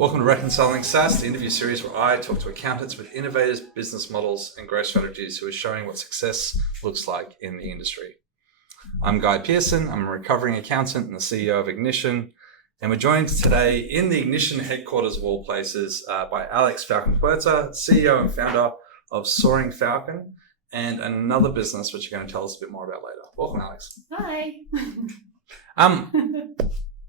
Welcome to Reconciling SaaS, the interview series where I talk to accountants with innovative business models and growth strategies who are showing what success looks like in the industry. I'm Guy Pearson. I'm a recovering accountant and the CEO of Ignition. And we're joined today in the Ignition headquarters of all places by Alex Falcon Huerta, CEO and founder of Soaring Falcon, and another business which you're going to tell us a bit more about later. Welcome, Alex. Hi.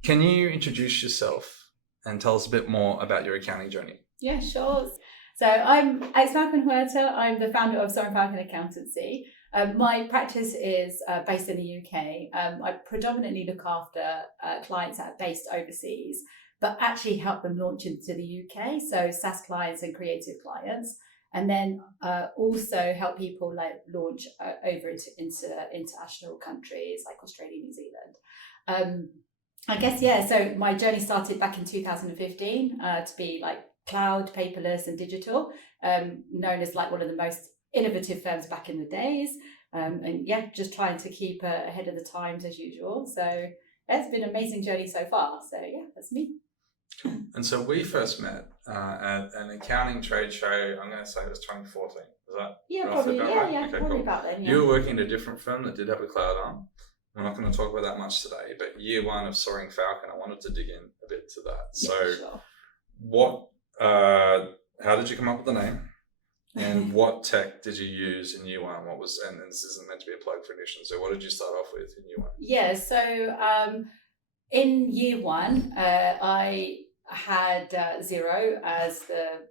Can you introduce yourself and tell us a bit more about your accounting journey? Yeah, sure. So I'm Alex Falcon Huerta. I'm the founder of Soaring Falcon Accountancy. My practice is based in the UK. I predominantly look after clients that are based overseas, but actually help them launch into the UK. So SaaS clients and creative clients. And then also help people launch over into international countries like Australia, New Zealand. I guess, yeah, so my journey started back in 2015 to be like cloud, paperless and digital, known as like one of the most innovative firms back in the days. And yeah, just trying to keep ahead of the times as usual. So yeah, it's been an amazing journey so far. So yeah, that's me. And so we first met at an accounting trade show, I'm going to say it was 2014. Is that Yeah, probably, right? Okay, probably cool. about then, yeah. You were working at a different firm that did have a cloud arm. We're not going to talk about that much today, but year one of Soaring Falcon, I wanted to dig in a bit to that. So Sure. How did you come up with the name? And what tech did you use in year one? And this isn't meant to be a plug for Ignition, so what did you start off with in year one? Yeah, so in year one, I had Xero as the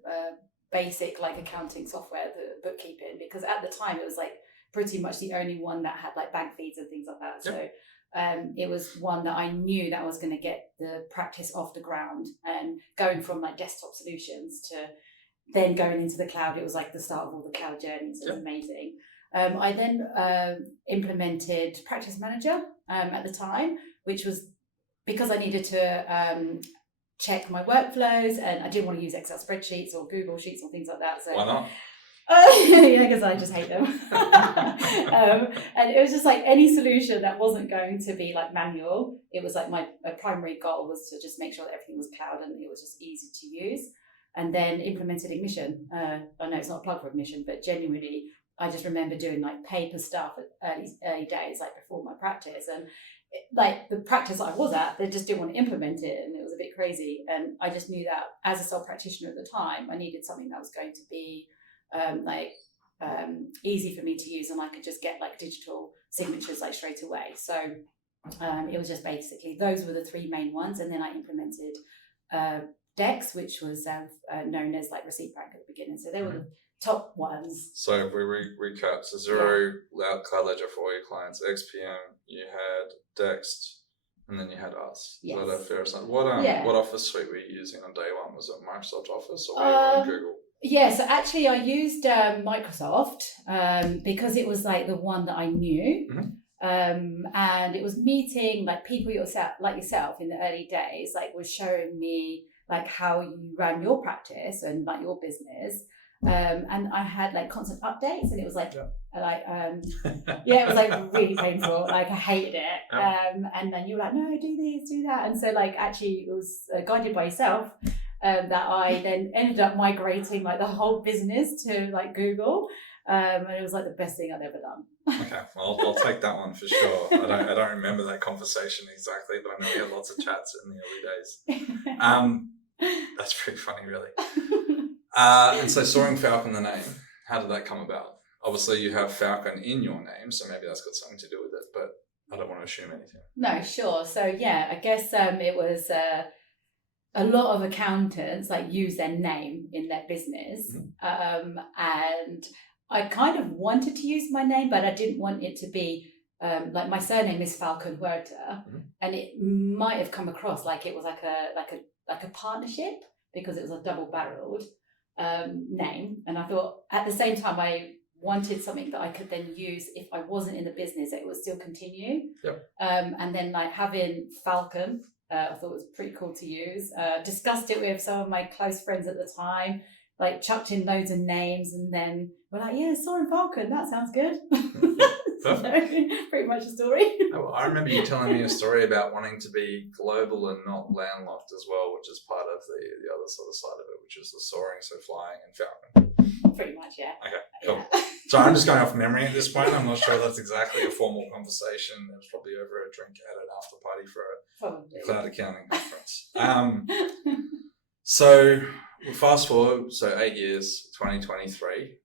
basic like accounting software, the bookkeeping, because at the time it was like pretty much the only one that had like bank feeds and things like that. Yep. So it was one that I knew that was going to get the practice off the ground, and going from like desktop solutions to then going into the cloud, it was like the start of all the cloud journeys. It was amazing. I then implemented Practice Manager at the time, which was because I needed to check my workflows, and I didn't want to use Excel spreadsheets or Google Sheets or things like that. So why not? Yeah, because I just hate them. And it was just like any solution that wasn't going to be like manual. It was like my primary goal was to just make sure that everything was cloud and it was just easy to use. And then implemented Ignition. I know it's not a plug for Ignition, but genuinely, I just remember doing like paper stuff at early days, like before my practice. And like the practice I was at, they just didn't want to implement it, and it was a bit crazy. And I just knew that as a sole practitioner at the time, I needed something that was going to be easy for me to use, and I could just get like digital signatures like straight away. So it was just basically those were the three main ones, and then I implemented Dex, which was known as like Receipt Bank at the beginning. So they were the top ones. So if we recap, so Xero, Cloud Ledger for all your clients, XPM, you had Dext, and then you had us. Yes. Is that a fair assumption? What Office suite were you using on day one? Was it Microsoft Office or were you on Google? Yeah, so actually I used Microsoft because it was like the one that I knew. Mm-hmm. And it was meeting like people like yourself in the early days, like was showing me like how you ran your practice and like your business. And I had like constant updates, and it was like, it was like really painful. Like I hated it. And then you were like, no, do this, do that. And so like actually it was guided by yourself that I then ended up migrating like the whole business to like Google. And it was like the best thing I'd ever done. Okay, well, I'll take that one for sure. I don't remember that conversation exactly, but I know we had lots of chats in the early days. That's pretty funny, really. And so Soaring Falcon, the name, how did that come about? Obviously you have Falcon in your name, so maybe that's got something to do with it, but I don't want to assume anything. No, sure. So yeah, I guess it was a lot of accountants like use their name in their business. Mm-hmm. And I kind of wanted to use my name, but I didn't want it to be like my surname is Falcon Huerta, and it might have come across like it was like a partnership because it was a double-barreled name. And I thought at the same time I wanted something that I could then use if I wasn't in the business, that it would still continue. Yep. And then like having Falcon, I thought was pretty cool to use. Discussed it with some of my close friends at the time, like chucked in loads of names, and then we're like, yeah, Soaring Falcon, that sounds good. So, pretty much the story. Oh, I remember you telling me a story about wanting to be global and not landlocked as well, which is part of the other sort of side of it, which is the soaring, so flying and Falcon. Pretty much, yeah. Okay, cool. Yeah. So I'm just going off memory at this point. I'm not sure that's exactly a formal conversation. It was probably over a drink at an after party for a cloud accounting conference. So we'll fast forward, so 8 years, 2023.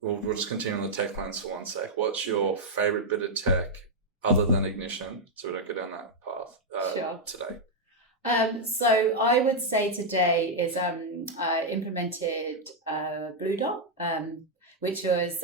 We'll just continue on the tech lens for 1 sec. What's your favorite bit of tech other than Ignition, so we don't go down that path today? So I would say today is implemented Blue Dot, which was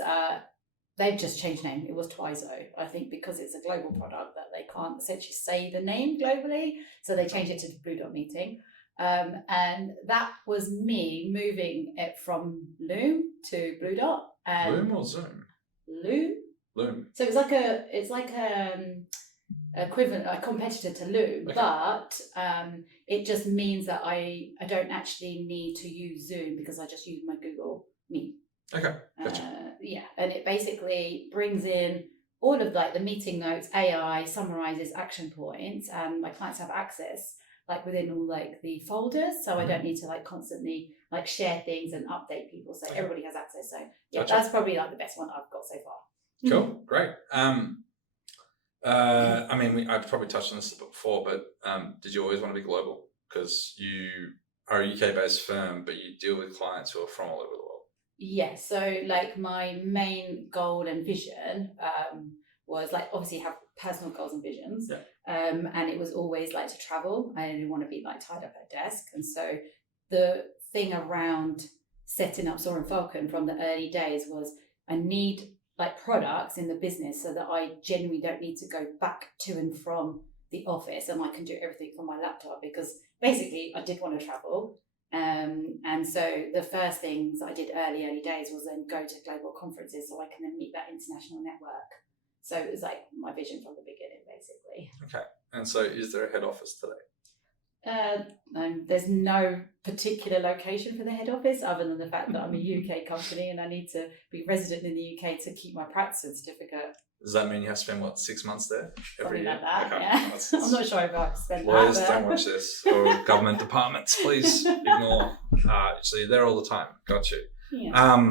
they've just changed name. It was Twizo, I think, because it's a global product that they can't essentially say the name globally, so they changed it to the Blue Dot meeting. And that was me moving it from Loom to Blue Dot. Loom or Zoom? Loom. So it's like a equivalent, a competitor to Loom, okay. But it just means that I don't actually need to use Zoom because I just use my Google Meet. Okay, gotcha. And it basically brings in all of like the meeting notes, AI, summarizes action points, and my clients have access like within all like the folders, so I don't need to like constantly like share things and update people, so everybody has access. So yeah, gotcha. That's probably like the best one I've got so far. Cool, great. I mean, I've probably touched on this before, but did you always want to be global? Because you are a UK-based firm, but you deal with clients who are from all over the world. Yeah, so like my main goal and vision was like obviously have personal goals and visions. Yeah. And it was always like to travel. I didn't want to be like tied up at a desk. And so the thing around setting up Soaring Falcon from the early days was I need like products in the business so that I genuinely don't need to go back to and from the office, and I can do everything from my laptop, because basically I did want to travel. And so the first things I did early days was then go to global conferences so I can then meet that international network. So it was like my vision from the beginning, basically. Okay. And so is there a head office today? There's no particular location for the head office other than the fact that I'm a UK company and I need to be resident in the UK to keep my practice certificate. Does that mean you have to spend, 6 months there every year? Like that, okay. Yeah. I'm not sure if I have to spend lawyers, that. Don't watch this. Or government departments, please ignore. So you're there all the time. Got you. Yeah.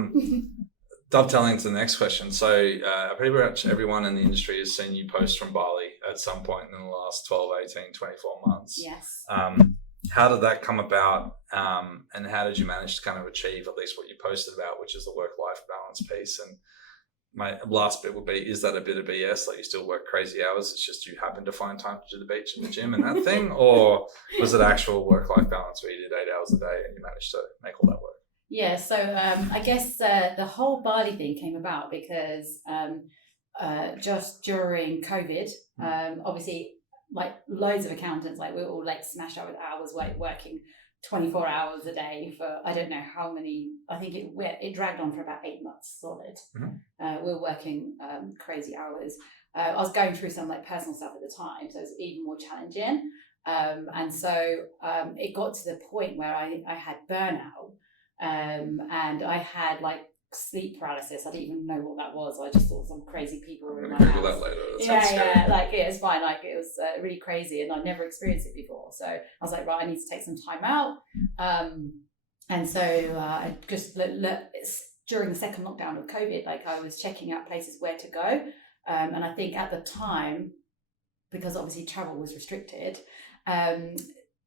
Dovetailing to the next question. So pretty much everyone in the industry has seen you post from Bali at some point in the last 12, 18, 24 months. Yes. How did that come about? And how did you manage to kind of achieve at least what you posted about, which is the work-life balance piece? And my last bit would be, is that a bit of BS? Like you still work crazy hours, it's just you happen to find time to do the beach and the gym and that thing? Or was it actual work-life balance where you did 8 hours a day and you managed to make all that work? Yeah, so I guess the whole Bali thing came about because just during COVID, obviously, like loads of accountants, like we were all like smashed out with hours, like working 24 hours a day for I don't know how many. I think it dragged on for about 8 months solid. Mm-hmm. We were working crazy hours. I was going through some like personal stuff at the time, so it was even more challenging. And so it got to the point where I had burnout. And I had like sleep paralysis. I didn't even know what that was. I just thought some crazy people were in my house. That later. Yeah, like it was fine. Like it was really crazy, and I never experienced it before. So I was like, right, I need to take some time out. And so I just during the second lockdown of COVID, like I was checking out places where to go, and I think at the time, because obviously travel was restricted.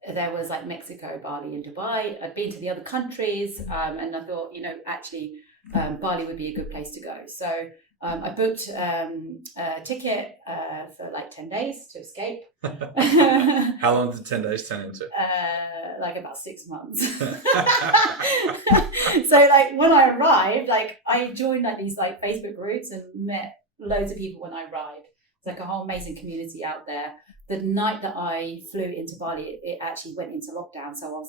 There was like Mexico, Bali, and Dubai. I'd been to the other countries, and I thought, Actually, Bali would be a good place to go. So I booked a ticket for like 10 days to escape. How long did 10 days turn into? Like about 6 months. So like when I arrived, like I joined like these like Facebook groups and met loads of people when I arrived. It's like a whole amazing community out there. The night that I flew into Bali, it actually went into lockdown. So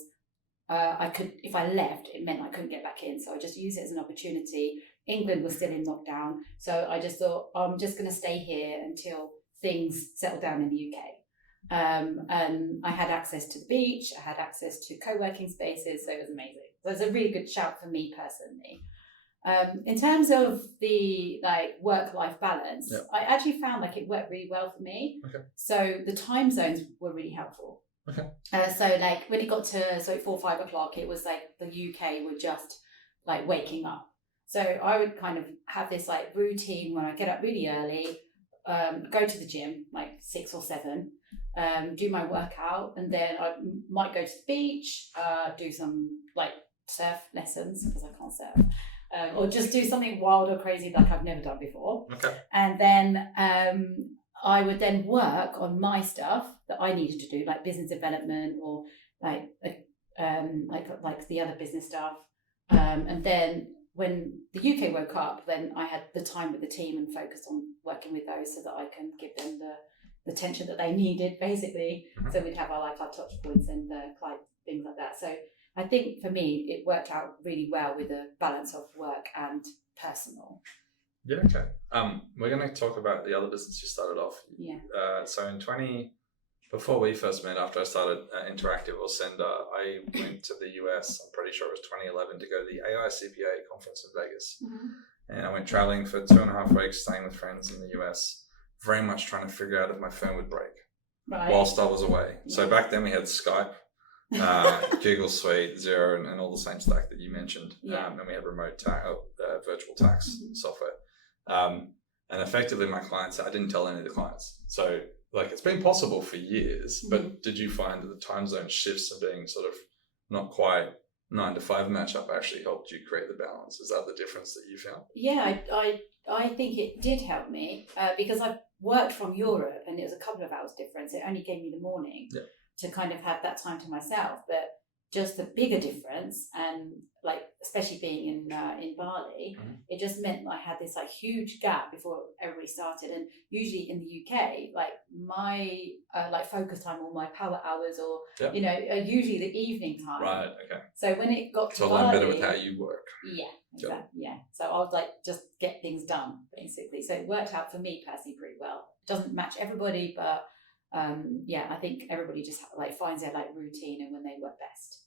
I could, if I left, it meant I couldn't get back in. So I just used it as an opportunity. England was still in lockdown. So I just thought, I'm just going to stay here until things settle down in the UK. And I had access to the beach. I had access to co-working spaces. So it was amazing. So it's a really good shout for me personally. In terms of the work-life balance, Yeah. I actually found it worked really well for me. Okay. So the time zones were really helpful. Okay. So when it got to 4 or 5 o'clock, it was the UK were just waking up. So I would kind of have this routine where I get up really early, go to the gym 6 or 7, do my workout, and then I might go to the beach, do some surf lessons because I can't surf. Or just do something wild or crazy I've never done before. Okay. And then I would then work on my stuff that I needed to do, like business development or like the other business stuff. And then when the UK woke up, then I had the time with the team and focused on working with those so that I can give them the attention that they needed, basically. Mm-hmm. So we'd have our touch points and things like that. So I think for me, it worked out really well with a balance of work and personal. Yeah, okay. We're going to talk about the other business you started off. Yeah. So before we first met, after I started Interactive or Sender, I went to the US, I'm pretty sure it was 2011, to go to the AICPA conference in Vegas. Mm-hmm. And I went traveling for 2.5 weeks, staying with friends in the US, very much trying to figure out if my phone would break whilst I was away. Yeah. So back then we had Skype. Google Suite, Xero, and all the same stack that you mentioned. Yeah. And we had virtual tax mm-hmm. software. And effectively my clients, I didn't tell any of the clients. So it's been possible for years, mm-hmm. but did you find that the time zone shifts and being sort of not quite 9 to 5 matchup actually helped you create the balance? Is that the difference that you found? Yeah, I think it did help me because I've worked from Europe and it was a couple of hours difference. It only gave me the morning. Yeah. To kind of have that time to myself, but just the bigger difference, and especially being in Bali, mm-hmm. it just meant I had this huge gap before everybody started. And usually in the UK, my focus time or my power hours or are usually the evening time. Right. Okay. So when it got to Bali, align better with how you work. Yeah. Exactly. Yeah. So I would just get things done basically. So it worked out for me personally pretty well. It doesn't match everybody, but. I think everybody just finds their routine and when they work best.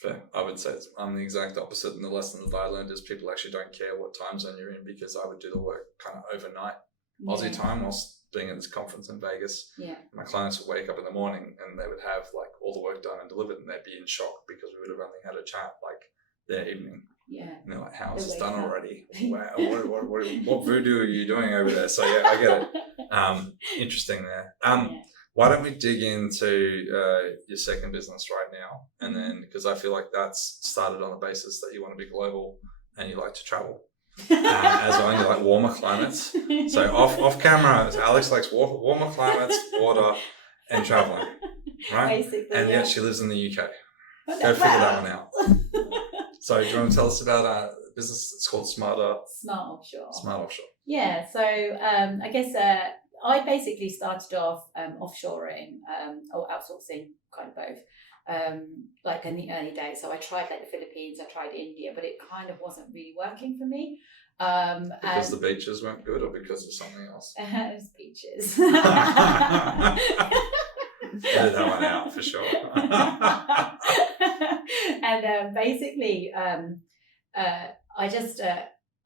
Fair. I would say I'm the exact opposite, and the lesson that I learned is people actually don't care what time zone you're in, because I would do the work kind of overnight Aussie time whilst being at this conference in Vegas. Yeah. My clients would wake up in the morning and they would have all the work done and delivered, and they'd be in shock because we would have only had a chat their evening. Yeah. And they're how is this done already? Wow. What voodoo are you doing over there? So yeah, I get it. Interesting there. Why don't we dig into your second business right now? And then, because I feel like that's started on the basis that you want to be global and you like to travel as well, and you like warmer climates. So off camera, Alex likes warmer climates, water, and traveling, right? Basically, and yet she lives in the UK. Go figure that one out. So do you want to tell us about a business that's called Smart Offshore? Smart Offshore. Yeah, so I guess... I basically started off offshoring or outsourcing, kind of both, in the early days. So I tried the Philippines, I tried India, but it kind of wasn't really working for me. Because the beaches weren't good, or because of something else? It was beaches. Edit that one out for sure. And basically, I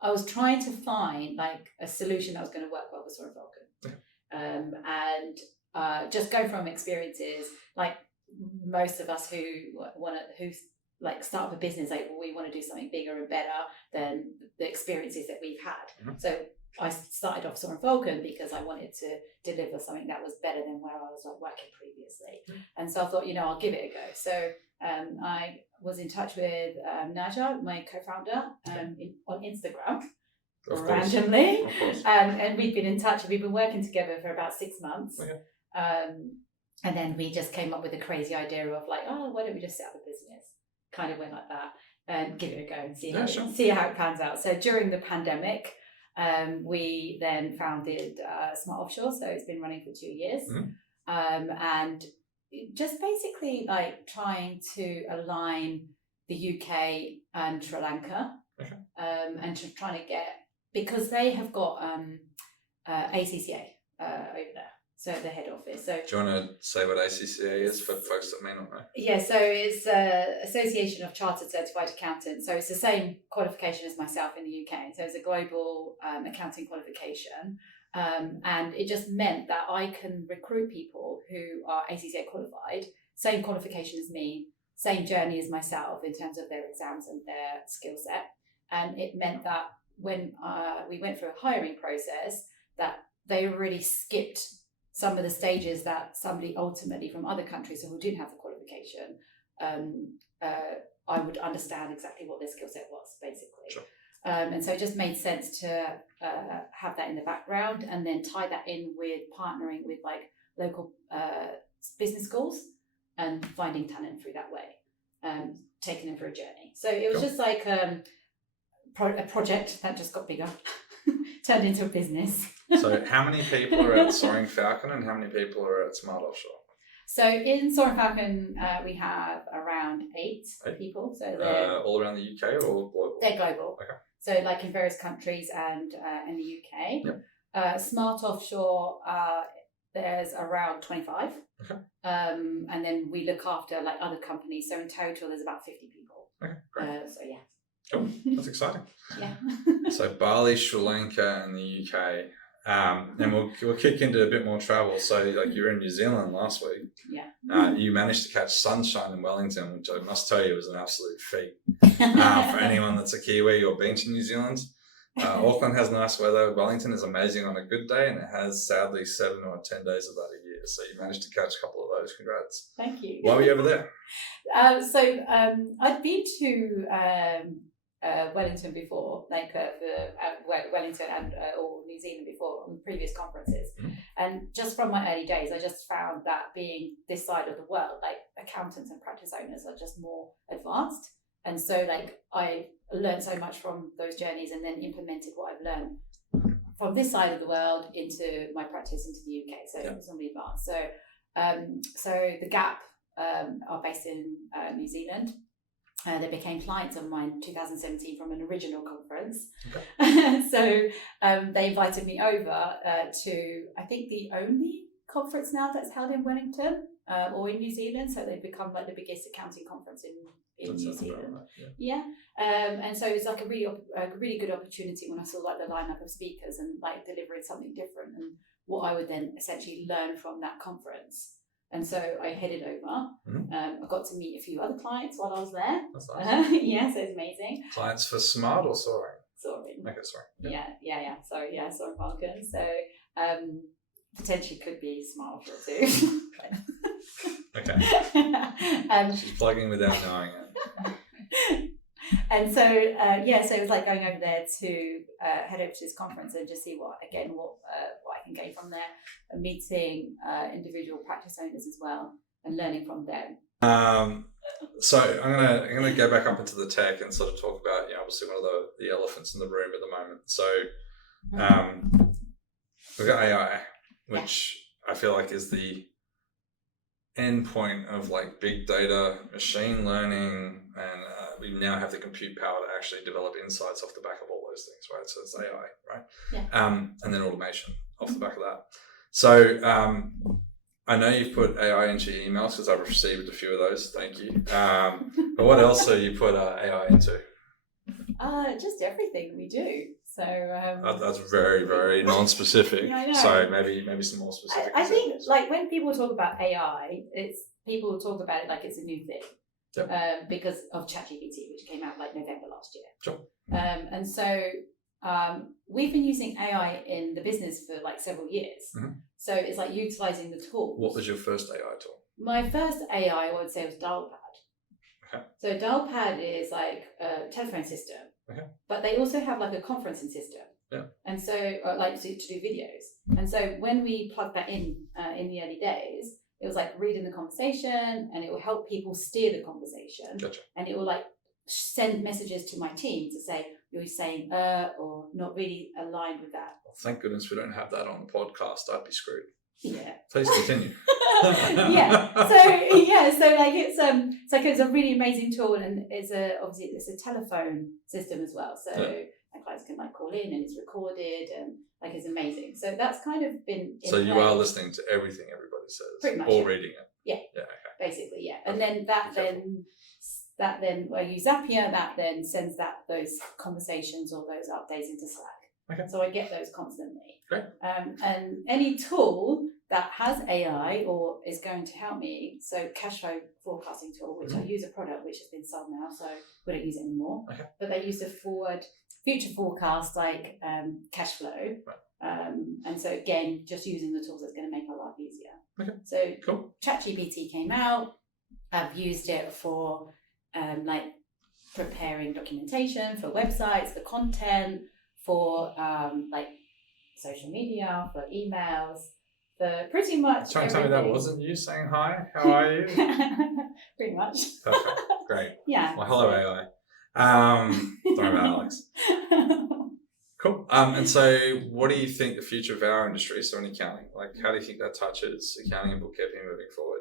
was trying to find a solution that was going to work well with Soaring Falcon. And just go from experiences, most of us who start up a business, we want to do something bigger and better than the experiences that we've had. Mm-hmm. So I started off Soaring Falcon because I wanted to deliver something that was better than where I was working previously. Mm-hmm. And so I thought, I'll give it a go. So I was in touch with Naja, my co-founder, on Instagram. Randomly, and we'd been in touch. We've been working together for about 6 months, and then we just came up with a crazy idea of why don't we just set up a business? Kind of went like that and give it a go and see how it pans out. So during the pandemic, we then founded Smart Offshore. So it's been running for 2 years, and just basically trying to align the UK and Sri Lanka, and trying to get. Because they have got ACCA over there. so the head office. So do you want to say what ACCA is for folks that may not know? Yeah, so it's Association of Chartered Certified Accountants. So it's the same qualification as myself in the UK. So it's a global accounting qualification. And it just meant that I can recruit people who are ACCA qualified, same qualification as me, same journey as myself in terms of their exams and their skill set. And it meant that when we went through a hiring process, that they already skipped some of the stages that somebody ultimately from other countries who didn't have the qualification, I would understand exactly what their skill set was, basically. Sure. And so it just made sense to have that in the background and then tie that in with partnering with like local business schools and finding talent through that way, taking them for a journey. So it was just like a project that just got bigger, turned into a business. So how many people are at Soaring Falcon and how many people are at Smart Offshore? So in Soaring Falcon, we have around eight people. So they're all around the UK or global? They're global. Okay. So like in various countries and in the UK. Yep. Smart Offshore, there's around 25. Okay. And then we look after like other companies. So in total, there's about 50 people. Okay, great. So yeah. Cool. That's exciting. Yeah. So Bali, Sri Lanka, and the UK. And we'll kick into a bit more travel. So like you were in New Zealand last week. Yeah. You managed to catch sunshine in Wellington, which I must tell you was an absolute feat. For anyone that's a Kiwi or been to New Zealand, Auckland has nice weather. Wellington is amazing on a good day, and it has sadly 7 or 10 days of that a year. So you managed to catch a couple of those. Congrats. Thank you. Why were you over there? I'd been to Wellington before, like Wellington and or New Zealand before on previous conferences, and just from my early days, I just found that being this side of the world, like accountants and practice owners are just more advanced, and so like I learned so much from those journeys, and then implemented what I've learned from this side of the world into my practice into the UK. So it was really advanced. So the Gap are based in New Zealand. They became clients of mine in 2017 from an original conference. Okay. So they invited me over to, I think, the only conference now that's held in Wellington or in New Zealand. So they've become like the biggest accounting conference in New Zealand. Right, yeah. And so it was like a really good opportunity when I saw like the lineup of speakers and like delivering something different and what I would then essentially learn from that conference. And so I headed over. I got to meet a few other clients while I was there. That's nice. Yeah, so it's amazing. Clients for Smart or Soaring? Soaring. Okay, sorry. Yeah. So yeah, Soaring Falcon. So potentially could be Smart Offshore too. Okay. She's plugging without knowing it. And so so it was like going over there to head over to this conference and just see what I can gain from there, and meeting individual practice owners as well and learning from them. So I'm gonna go back up into the tech and sort of talk about obviously one of the elephants in the room at the moment. So we've got AI, which I feel like is the end point of like big data, machine learning, and we now have the compute power to actually develop insights off the back of all those things, right? So it's AI, right? Yeah. And then automation off the back of that. So I know you've put AI into your emails because I've received a few of those. Thank you. But what else have you put AI into? Just everything we do. So that's very, very non-specific. I know. So maybe some more specific. I think like when people talk about AI, people talk about it like it's a new thing. Yep. Because of ChatGPT, which came out like November last year. Sure. And so we've been using AI in the business for like several years. Mm-hmm. So it's like utilizing the tools. What was your first AI tool? My first AI, I would say, was Dialpad. Okay. So Dialpad is like a telephone system. Okay. But they also have like a conferencing system. Yeah. And so like to do videos. And so when we plugged that in the early days, it was like reading the conversation, and it will help people steer the conversation. Gotcha. And it will like send messages to my team to say, you're saying or not really aligned with that. Well, thank goodness we don't have that on the podcast. I'd be screwed. Yeah. Please continue. So like it's a really amazing tool, and obviously it's a telephone system as well. So my clients can like call in and it's recorded and like it's amazing. So that's kind of been in So you place. are listening to everything everybody says, Pretty much, or yeah. reading it. Yeah. Yeah. Okay. Basically, yeah. And then that then I use Zapier, that then sends those conversations or those updates into Slack. Okay. So I get those constantly. Great. And any tool that has AI or is going to help me, so cash flow forecasting tool, which I use a product which has been sold now, so we don't use it anymore. Okay. But they use to future forecast like cash flow. Right. And so again, just using the tools that's going to make our life easier. Okay. So cool. ChatGPT came out. I've used it for like preparing documentation for websites, for content, for like social media, for emails, for pretty much Trying to tell me that wasn't you saying hi? How are you? Pretty much. Perfect. Great. Yeah. Well, hello AI. Sorry about Alex. Cool. And so what do you think the future of our industry, so in accounting, like how do you think that touches accounting and bookkeeping moving forward?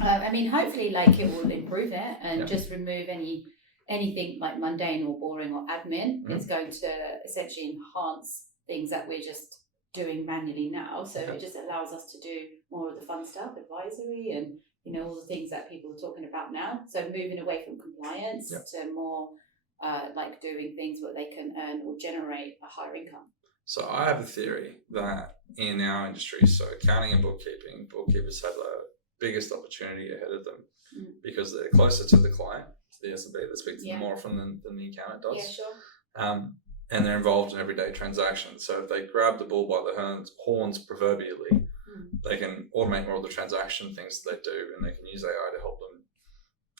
I mean, hopefully like it will improve it and just remove anything like mundane or boring or admin. It's going to essentially enhance things that we're just doing manually now. So it just allows us to do more of the fun stuff, advisory and, you know, all the things that people are talking about now. So moving away from compliance to more like doing things where they can earn or generate a higher income. So I have a theory that in our industry, so accounting and bookkeeping, bookkeepers have the biggest opportunity ahead of them because they're closer to the client, to the SMB that speaks to them more often than the accountant does. Yeah, sure. And they're involved in everyday transactions. So if they grab the bull by the horns proverbially, they can automate more of the transaction things that they do, and they can use AI to help them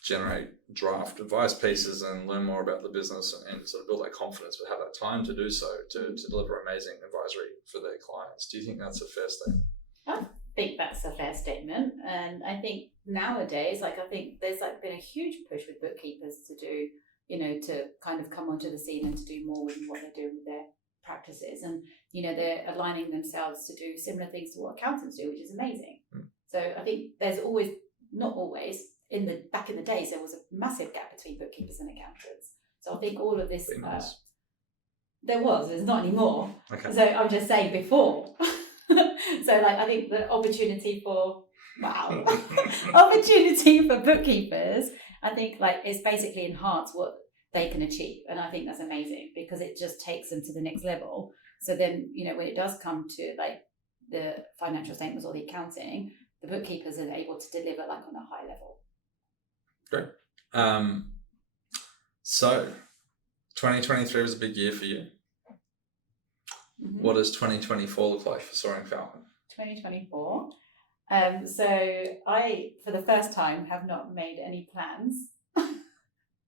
generate draft advice pieces and learn more about the business and sort of build that confidence, but have that time to do so, to deliver amazing advisory for their clients. Do you think that's a fair statement? I think that's a fair statement. And I think nowadays, like I think there's like been a huge push with bookkeepers to do, you know, to kind of come onto the scene and to do more with what they're doing with their practices. And, you know, they're aligning themselves to do similar things to what accountants do, which is amazing. So I think there's always, not always, back in the days, there was a massive gap between bookkeepers and accountants. So I think all of this, there's not anymore. Okay. So I'm just saying before. So like, I think the opportunity for bookkeepers, I think like it's basically enhance what they can achieve. And I think that's amazing because it just takes them to the next level. So then, you know, when it does come to like the financial statements or the accounting, the bookkeepers are able to deliver like on a high level. Great. So 2023 was a big year for you. What does 2024 look like for Soaring Falcon? 2024. So I, for the first time, have not made any plans.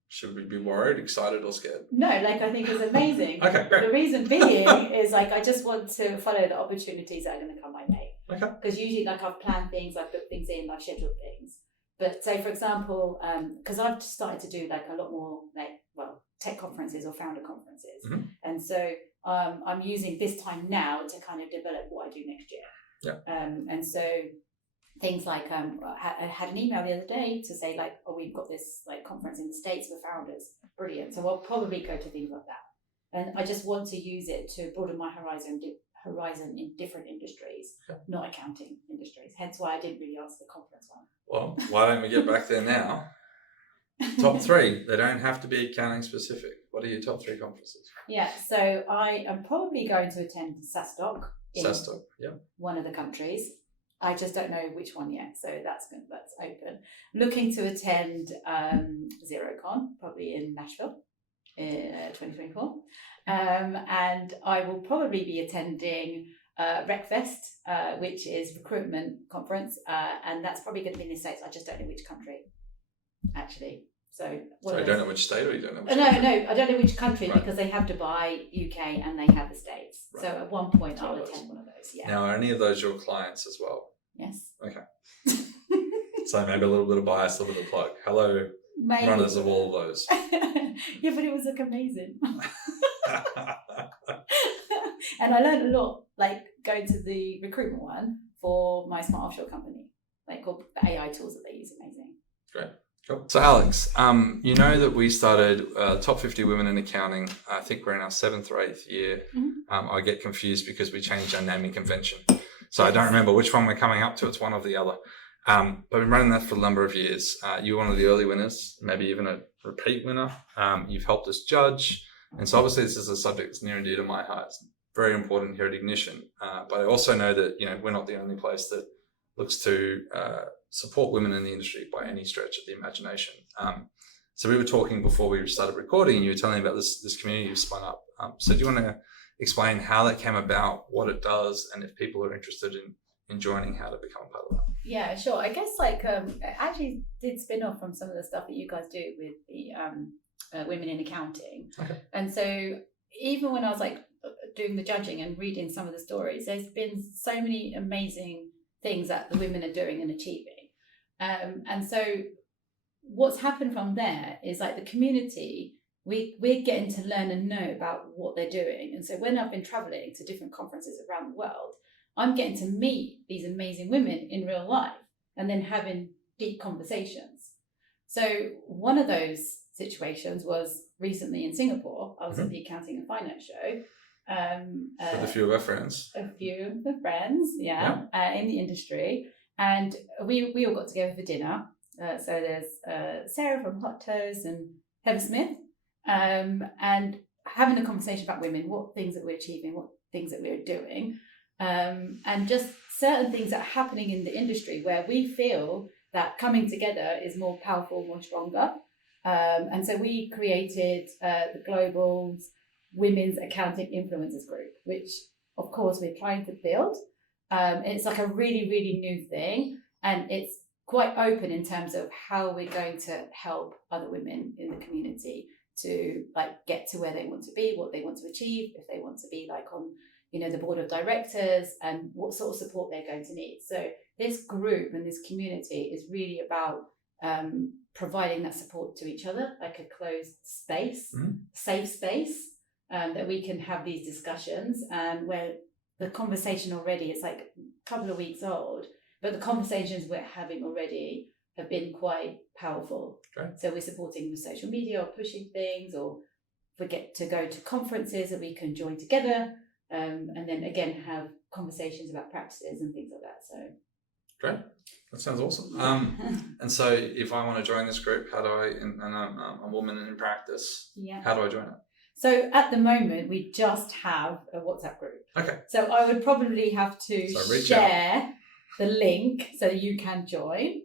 Should we be worried, excited, or scared? No, like I think it's amazing. Okay, great. The reason being is like I just want to follow the opportunities that are going to come my way. Okay. Because usually like I've planned things, I've booked things in, I've scheduled things. But say for example, because I've started to do like a lot more tech conferences or founder conferences, and so I'm using this time now to kind of develop what I do next year. Yeah. And so things like I had an email the other day to say like, oh, we've got this like conference in the States for founders. Brilliant. So I'll probably go to things like that. And I just want to use it to broaden my horizon in different industries, not accounting industries. Hence why I didn't really answer the conference one. Well, why don't we get back there now? Top 3. They don't have to be accounting specific. What are your top 3 conferences? Yeah, so I am probably going to attend SaaStock in one of the countries. I just don't know which one yet, so that's open. Looking to attend XeroCon, probably in Nashville, in 2024. And I will probably be attending RecFest, which is recruitment conference, and that's probably going to be in the States. I just don't know which country, actually. So I don't know which state, or you don't know which country? No, I don't know which country because they have Dubai, UK, and they have the States. Right. So at one point I'll attend one of those. Yeah. Now, are any of those your clients as well? Yes. Okay. So maybe a little bit of bias, a little bit of plug. Hello, runners of all of those. Yeah, but it was like amazing. And I learned a lot, like going to the recruitment one for my smart offshore company, like called the AI tools that they use. Amazing. Great. Cool. So Alex, you know that we started Top 50 Women in Accounting. I think we're in our 7th or 8th year. I get confused because we changed our naming convention. So I don't remember which one we're coming up to. It's one or the other. But we've been running that for a number of years. You're one of the early winners, maybe even a repeat winner. You've helped us judge. And so obviously this is a subject that's near and dear to my heart. It's very important here at Ignition. But I also know that, we're not the only place that looks to support women in the industry by any stretch of the imagination. So we were talking before we started recording, and you were telling me about this community you've spun up. So do you want to explain how that came about, what it does, and if people are interested in joining, how to become a part of that? Yeah, sure. I guess it actually did spin off from some of the stuff that you guys do with the women in accounting. Okay. And so even when I was doing the judging and reading some of the stories, there's been so many amazing things that the women are doing and achieving. And so what's happened from there is the community, we're getting to learn and know about what they're doing. And so when I've been traveling to different conferences around the world, I'm getting to meet these amazing women in real life and then having deep conversations. So one of those situations was recently in Singapore. I was at the Accounting and Finance Show. With a few of our friends. A few of the friends, in the industry. And we all got together for dinner. So there's Sarah from Hot Toast and Heather Smith. And having a conversation about women, what things that we're achieving, what things that we're doing. And just certain things that are happening in the industry where we feel that coming together is more powerful, more stronger. And so we created the Global Women's Accounting Influencers Group, which of course we're trying to build. It's a really, really new thing. And it's quite open in terms of how we're going to help other women in the community to get to where they want to be, what they want to achieve, if they want to be on the board of directors, and what sort of support they're going to need. So this group and this community is really about providing that support to each other, a closed space, safe space, that we can have these discussions, and where the conversation already is a couple of weeks old, but the conversations we're having already have been quite powerful. Okay. So we're supporting with social media or pushing things, or we get to go to conferences that we can join together. And then again have conversations about practices and things like that. So great, that sounds awesome. And so if I want to join this group, how do I? And I'm a woman in practice. Yeah. How do I join it? So at the moment we just have a WhatsApp group. Okay. So I would probably have to share the link so you can join.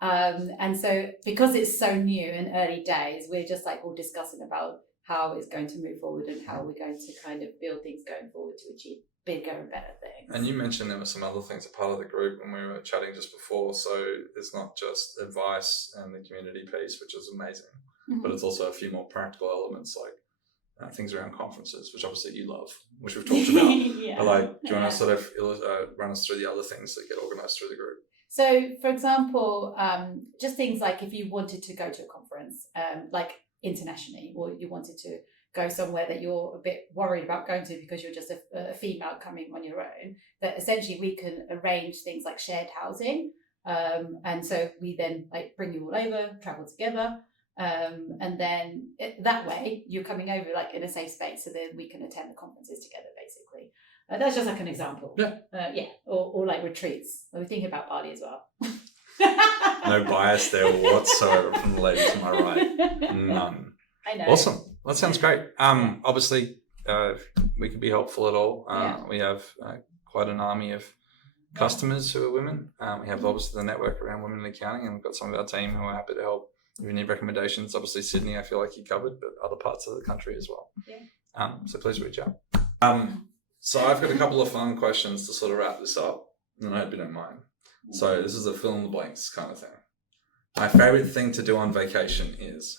And so because it's so new and early days, we're just all discussing about how it's going to move forward and how we're going to kind of build things going forward to achieve bigger and better things. And you mentioned there were some other things a part of the group when we were chatting just before. So it's not just advice and the community piece, which is amazing, but it's also a few more practical elements things around conferences, which obviously you love, which we've talked about. Yeah. But do you want to sort of run us through the other things that get organised through the group? So, for example, just things if you wanted to go to a conference, internationally, or you wanted to go somewhere that you're a bit worried about going to because you're just a female coming on your own, that essentially we can arrange things like shared housing. And so we then bring you all over, travel together. And then that way you're coming over in a safe space, so then we can attend the conferences together, basically. That's just an example. Yeah. Or retreats. We're thinking about Bali as well. No bias there whatsoever from the lady to my right. None. I know. Awesome. That sounds great. Obviously, we can be helpful at all. We have quite an army of customers who are women. We have obviously the network around women in accounting, and we've got some of our team who are happy to help. If you need recommendations, obviously Sydney, I feel like you covered, but other parts of the country as well. Yeah. So please reach out. So I've got a couple of fun questions to sort of wrap this up, and I hope you don't mind. So this is a fill in the blanks kind of thing. My favorite thing to do on vacation is?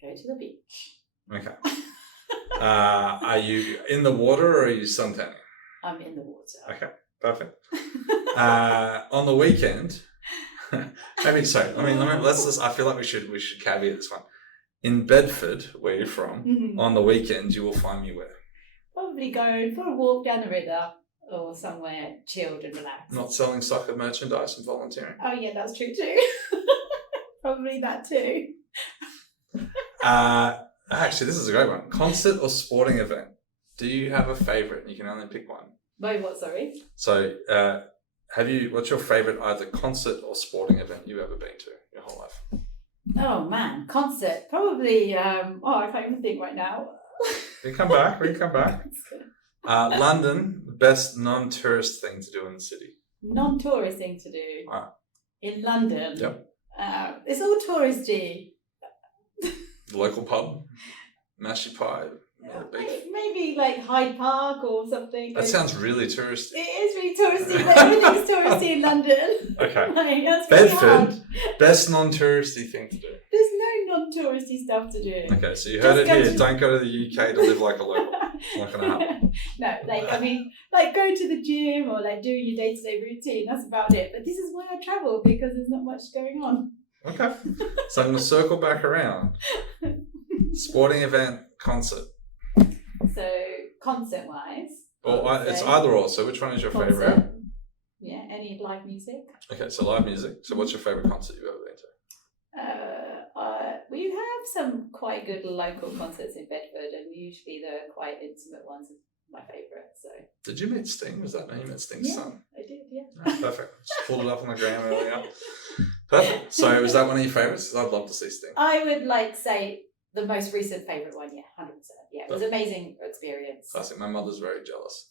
Go to the beach. Okay. Are you in the water or are you suntanning? I'm in the water. Okay, perfect. On the weekend, maybe so. Let's just. I feel like we should caveat this one. In Bedford, where you're from, on the weekend you will find me where? Probably going for a walk down the river. Or somewhere chilled and relaxed. Not selling soccer merchandise and volunteering. Oh yeah, that's true too. Probably probably that too. Actually, this is a great one. Concert or sporting event? Do you have a favorite? You can only pick one. My what, sorry? So, what's your favorite either concert or sporting event you've ever been to your whole life? Oh man, concert. Probably, I can't even think right now. We can come back. London, the best non-tourist thing to do in the city. Non-tourist thing to do in London. Yep. It's all touristy. The local pub, Mashy Pie. Maybe like Hyde Park or something. That sounds really touristy. It is really touristy. Like everything's touristy in London. Okay. Like, that's really hard. Bedford, best non-touristy thing to do. There's no non-touristy stuff to do. Okay, so you heard it here. Don't go to the UK to live like a local. It's not going to happen. No, like go to the gym or like doing your day-to-day routine. That's about it. But this is why I travel, because there's not much going on. Okay. So I'm going to circle back around. Sporting event, concert. So concert-wise. Well, it's either or. So which one is your favourite? Yeah, any live music. Okay, so live music. So what's your favourite concert you've ever been to? We have some quite good local concerts in Bedford, and usually the quite intimate ones are my favourite. So. Did you meet Sting? Was that how you met Sting's son? I did, yeah. Oh, perfect. Just pulled it up on the gram earlier. Perfect. So was that one of your favourites? I'd love to see Sting. I would say the most recent favourite one, 100%. Yeah, it was an amazing experience. Classic. My mother's very jealous.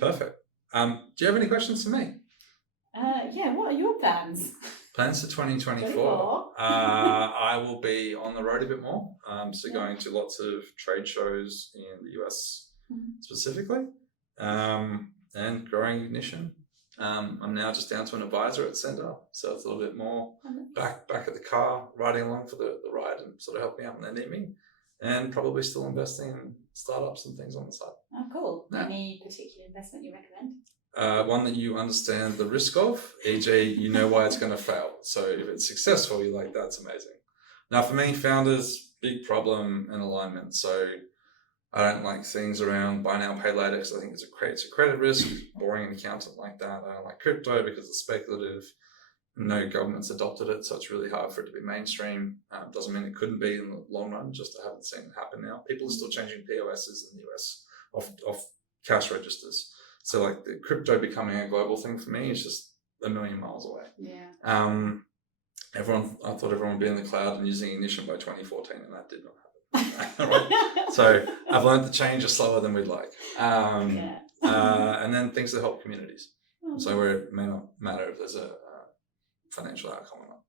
Perfect. Do you have any questions for me? What are your plans? Plans for 2024. I will be on the road a bit more. Going to lots of trade shows in the US specifically, and growing Ignition. I'm now just down to an advisor at Centre, so it's a little bit more back at the car, riding along for the ride and sort of helping out when they need me, and probably still investing in startups and things on the side. Oh, cool. Yeah. Any particular investment you recommend? One that you understand the risk of, e.g. you know why it's going to fail. So if it's successful, you're like, that's amazing. Now for me, founders, big problem in alignment. So I don't like things around buy now, pay later, because I think it creates a credit risk. Boring an accountant like that. I don't like crypto because it's speculative. No government's adopted it, so it's really hard for it to be mainstream. Doesn't mean it couldn't be in the long run, just I haven't seen it happen now. People are still changing POSs in the US off cash registers. So like the crypto becoming a global thing for me is just a million miles away. Yeah. I thought everyone would be in the cloud and using Ignition by 2014, and that did not happen. Right? So I've learned the change is slower than we'd like. And then things that help communities. So where it may not matter if there's a financial outcome or not.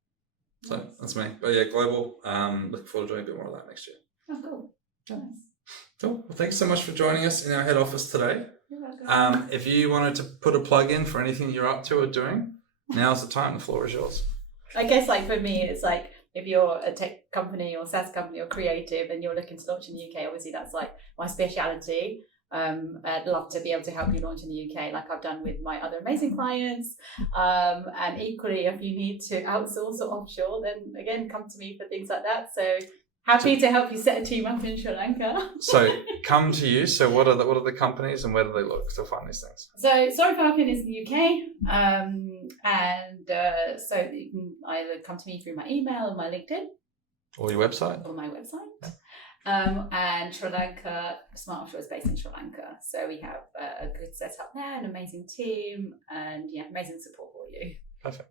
So that's me. But yeah, global. Looking forward to doing a bit more of that next year. Oh, cool. Nice. Cool. Well, thanks so much for joining us in our head office today. You're welcome. If you wanted to put a plug in for anything you're up to or doing, now's the time. The floor is yours. I guess for me, it's if you're a tech company or SaaS company or creative and you're looking to launch in the UK, obviously that's my speciality. I'd love to be able to help you launch in the UK like I've done with my other amazing clients. And equally, if you need to outsource or offshore, then again, come to me for things like that. So happy to help you set a team up in Sri Lanka. So come to you. So what are the companies and where do they look to find these things? So Soaring Falcon is the UK. So you can either come to me through my email or my LinkedIn. Or your website. Or my website. And Sri Lanka, Smart Offshore is based in Sri Lanka. So we have a good setup there, an amazing team, and amazing support for you. Perfect.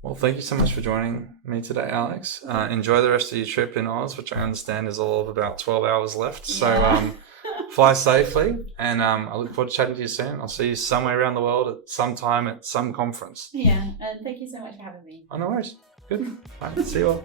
Well, thank you so much for joining me today, Alex. Enjoy the rest of your trip in Oz, which I understand is all of about 12 hours left. So fly safely, and I look forward to chatting to you soon. I'll see you somewhere around the world at some time at some conference. Yeah, and thank you so much for having me. Oh, no worries. Good. All right, see you all.